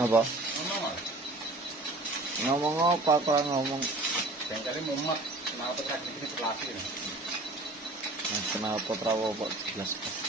Apa? Ngomong. Ngomong apa kok ngomong? Bengkelnya mumet, kenapa tadi ini terlatih. Nah, kenapa trawo kok jelas pas?